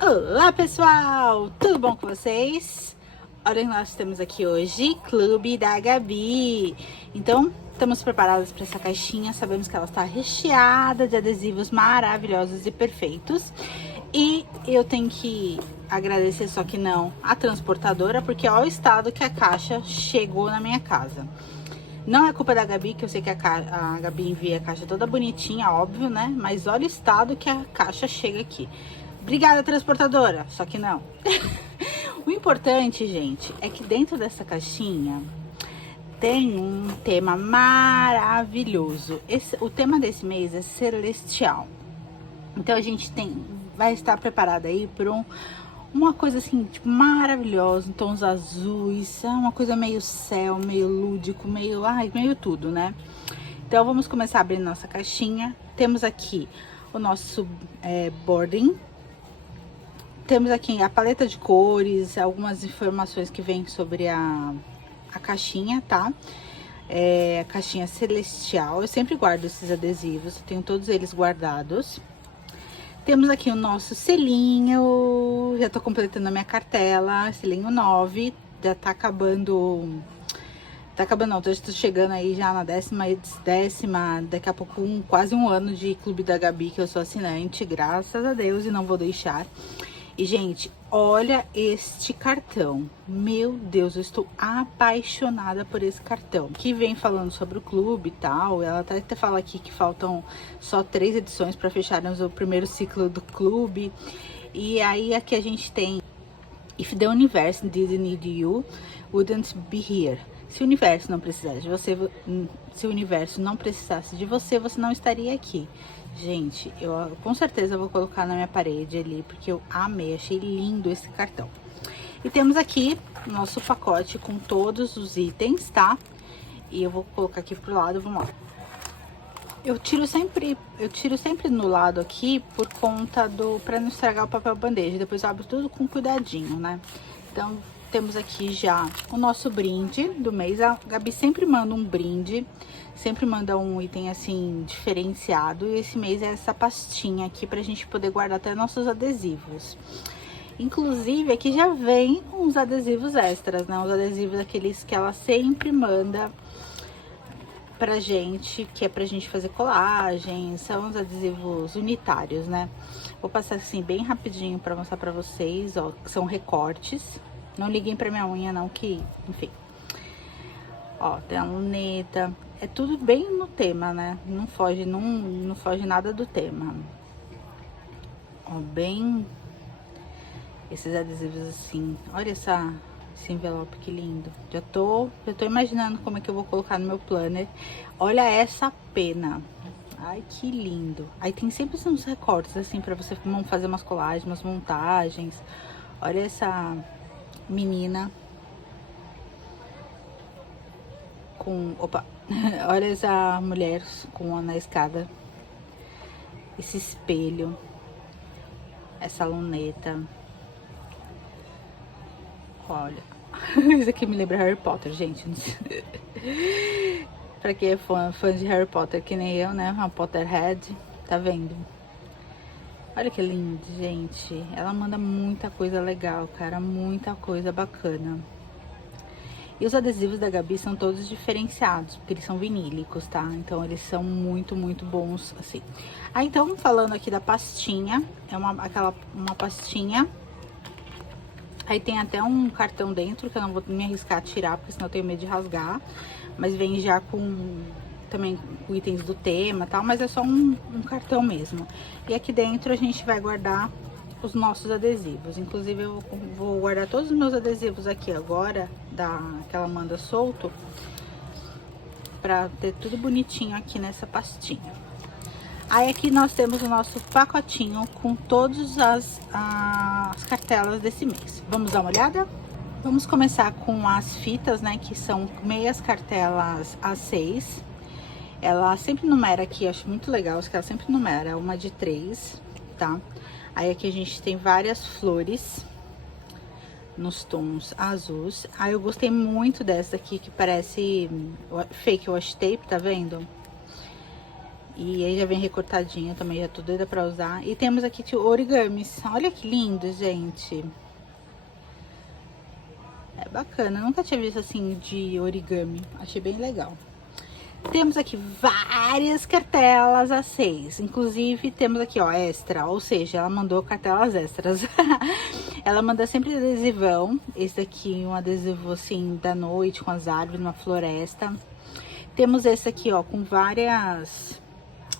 Olá pessoal, tudo bom com vocês? Olha, nós temos aqui hoje Clube da Gabi. Então, estamos preparados para essa caixinha. Sabemos que ela está recheada de adesivos maravilhosos e perfeitos. E eu tenho que agradecer, só que não, a transportadora, porque olha o estado que a caixa chegou na minha casa. Não é culpa da Gabi, que eu sei que a Gabi envia a caixa toda bonitinha, óbvio, né? Mas olha o estado que a caixa chega aqui. Obrigada, transportadora, só que não. O importante, gente, é que dentro dessa caixinha tem um tema maravilhoso. O tema desse mês é celestial. Então a gente vai estar preparada aí por uma coisa assim, tipo, maravilhosa, em tons azuis, uma coisa meio céu, meio lúdico, meio tudo, né? Então vamos começar abrindo nossa caixinha. Temos aqui o nosso boarding. Temos aqui a paleta de cores, algumas informações que vêm sobre a caixinha, tá? A caixinha celestial. Eu sempre guardo esses adesivos, eu tenho todos eles guardados. Temos aqui o nosso selinho, já tô completando a minha cartela, selinho 9, já tá acabando, não, tô chegando aí já na décima, daqui a pouco quase um ano de Clube da Gabi, que eu sou assinante, graças a Deus, e não vou deixar. E, gente, olha este cartão. Meu Deus, eu estou apaixonada por esse cartão. Que vem falando sobre o clube e tal. Ela até fala aqui que faltam só 3 edições para fecharmos o primeiro ciclo do clube. E aí aqui a gente tem: If the universe didn't need you, wouldn't be here. Se o universo não precisasse de você, você não estaria aqui. Gente, eu com certeza vou colocar na minha parede ali, porque eu amei, achei lindo esse cartão. E temos aqui nosso pacote com todos os itens, tá? E eu vou colocar aqui pro lado, vamos lá. Eu tiro sempre no lado aqui por conta pra não estragar o papel bandeja. Depois eu abro tudo com cuidadinho, né? Então, temos aqui já o nosso brinde do mês. A Gabi sempre manda um brinde, sempre manda um item assim diferenciado. E esse mês é essa pastinha aqui pra gente poder guardar até nossos adesivos. Inclusive, aqui já vem uns adesivos extras, né? Os adesivos aqueles que ela sempre manda pra gente, que é pra gente fazer colagem, são os adesivos unitários, né? Vou passar assim bem rapidinho pra mostrar pra vocês, ó, que são recortes. Não liguem pra minha unha não, que, enfim. Ó, tem a luneta, é tudo bem no tema, né? Não foge nada do tema. Ó, bem esses adesivos assim. Olha esse envelope, que lindo. Já tô imaginando como é que eu vou colocar no meu planner. Olha essa pena. Ai, que lindo. Aí tem sempre uns recortes assim pra você fazer umas colagens, umas montagens. Olha essa menina com... Opa! Olha essa mulher na escada. Esse espelho. Essa luneta. Olha, isso aqui me lembra Harry Potter, gente. Pra quem é fã de Harry Potter, que nem eu, né? Uma Potterhead, tá vendo? Olha que lindo, gente. Ela manda muita coisa legal, cara. Muita coisa bacana. E os adesivos da Gabi são todos diferenciados, porque eles são vinílicos, tá? Então, eles são muito, muito bons, assim. Ah, então, falando aqui da pastinha, é uma pastinha. Aí tem até um cartão dentro, que eu não vou me arriscar a tirar, porque senão eu tenho medo de rasgar. Mas vem já também com itens do tema e tal, mas é só um cartão mesmo. E aqui dentro a gente vai guardar os nossos adesivos. Inclusive eu vou guardar todos os meus adesivos aqui agora, que ela manda solto, pra ter tudo bonitinho aqui nessa pastinha. Aí aqui nós temos o nosso pacotinho com todas as cartelas desse mês. Vamos dar uma olhada? Vamos começar com as fitas, né, que são meias cartelas A6. Ela sempre numera aqui, acho muito legal, que ela sempre numera uma de 3, tá? Aí aqui a gente tem várias flores nos tons azuis. Aí eu gostei muito dessa aqui, que parece fake washi tape, tá vendo? E aí já vem recortadinho também, já tô doida pra usar. E temos aqui origamis. Olha que lindo, gente. É bacana, eu nunca tinha visto assim de origami. Achei bem legal. Temos aqui várias cartelas A6. Inclusive, temos aqui, ó, extra. Ou seja, ela mandou cartelas extras. Ela manda sempre adesivão. Esse aqui, um adesivo, assim, da noite, com as árvores, numa floresta. Temos esse aqui, ó, com várias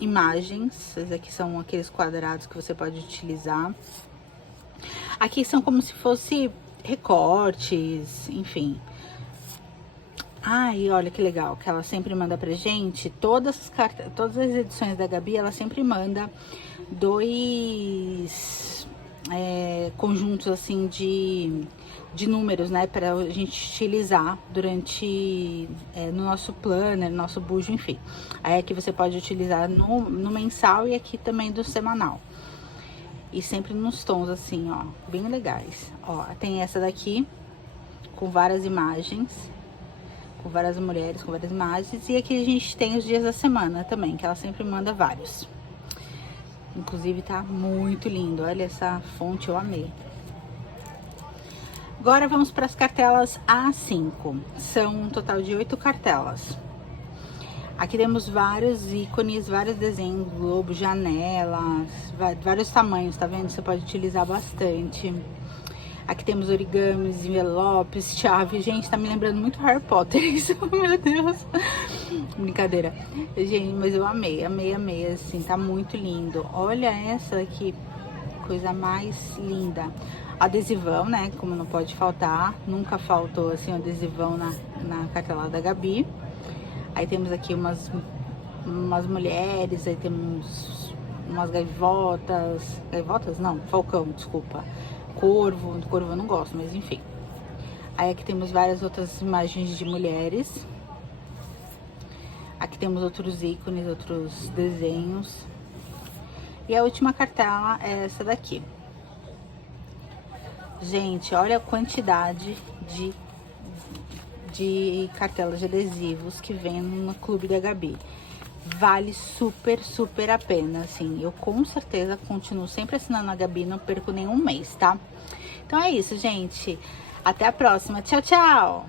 imagens. Esses aqui são aqueles quadrados que você pode utilizar. Aqui são como se fosse recortes, enfim. Ai, olha que legal, que ela sempre manda pra gente, todas as edições da Gabi, ela sempre manda dois conjuntos, assim, de números, né, pra gente utilizar durante, no nosso planner, no nosso bujo, enfim. Aí aqui você pode utilizar no mensal e aqui também do semanal. E sempre nos tons, assim, ó, bem legais. Ó, tem essa daqui, com várias imagens, com várias mulheres, com várias imagens. E aqui a gente tem os dias da semana também, que ela sempre manda vários. Inclusive tá muito lindo, olha essa fonte, eu amei. Agora vamos para as cartelas A5. São um total de 8 cartelas. Aqui temos vários ícones, vários desenhos, globo, janelas, vários tamanhos, tá vendo? Você pode utilizar bastante. Aqui temos origamis, envelopes, chave. Gente, tá me lembrando muito Harry Potter isso, meu Deus. Brincadeira. Gente, mas eu amei, assim, tá muito lindo. Olha essa aqui, coisa mais linda. Adesivão, né, como não pode faltar. Nunca faltou, assim, adesivão na cartela da Gabi. Aí temos aqui umas mulheres, aí temos umas gaivotas. Gaivotas? Não, falcão, desculpa. Corvo eu não gosto, mas enfim. Aí aqui temos várias outras imagens de mulheres. Aqui temos outros ícones, outros desenhos. E a última cartela é essa daqui. Gente, olha a quantidade de cartelas de adesivos que vem no Clube da Gabi. Vale super, super a pena, assim. Eu com certeza continuo sempre assinando a Gabi, não perco nenhum mês, tá? Então é isso, gente. Até a próxima. Tchau, tchau!